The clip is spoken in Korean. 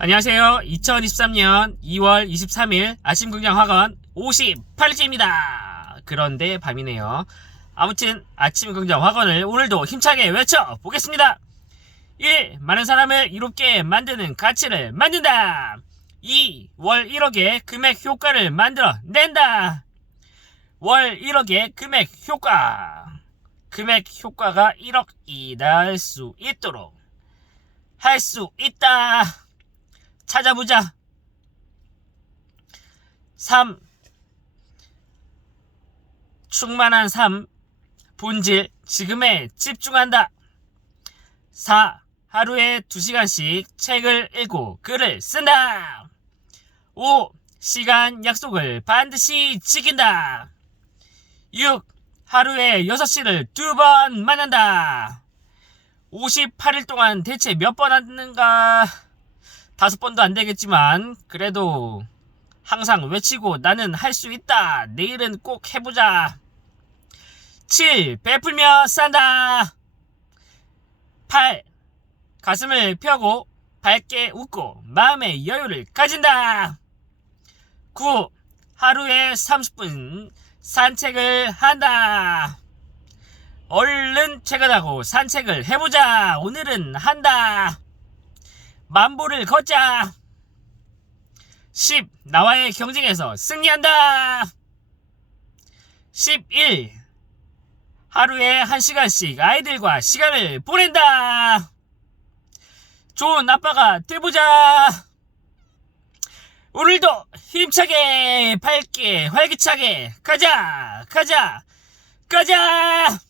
안녕하세요. 2023년 2월 23일 아침 긍정 학원 58일째입니다. 그런데 밤이네요. 아무튼 아침 긍정 학원을 오늘도 힘차게 외쳐 보겠습니다. 1. 많은 사람을 이롭게 만드는 가치를 만든다. 2. 월 1억의 금액 효과를 만들어 낸다. 월 1억의 금액 효과. 금액 효과가 1억이다 할수 있도록 할 수 있다. 찾아보자. 3. 충만한 삶. 본질, 지금에 집중한다. 4. 하루에 2시간씩 책을 읽고 글을 쓴다. 5. 시간 약속을 반드시 지킨다. 6. 하루에 6시를 두 번 만난다. 58일 동안 대체 몇 번 하는가? 다섯 번도 안 되겠지만, 그래도 항상 외치고 나는 할 수 있다. 내일은 꼭 해보자. 7. 베풀며 산다. 8. 가슴을 펴고 밝게 웃고 마음의 여유를 가진다. 9. 하루에 30분 산책을 한다. 얼른 퇴근하고 산책을 해보자. 오늘은 한다. 만보를 걷자. 10. 나와의 경쟁에서 승리한다. 11. 하루에 1시간씩 아이들과 시간을 보낸다. 좋은 아빠가 돼보자. 오늘도 힘차게, 밝게, 활기차게 가자, 가자, 가자.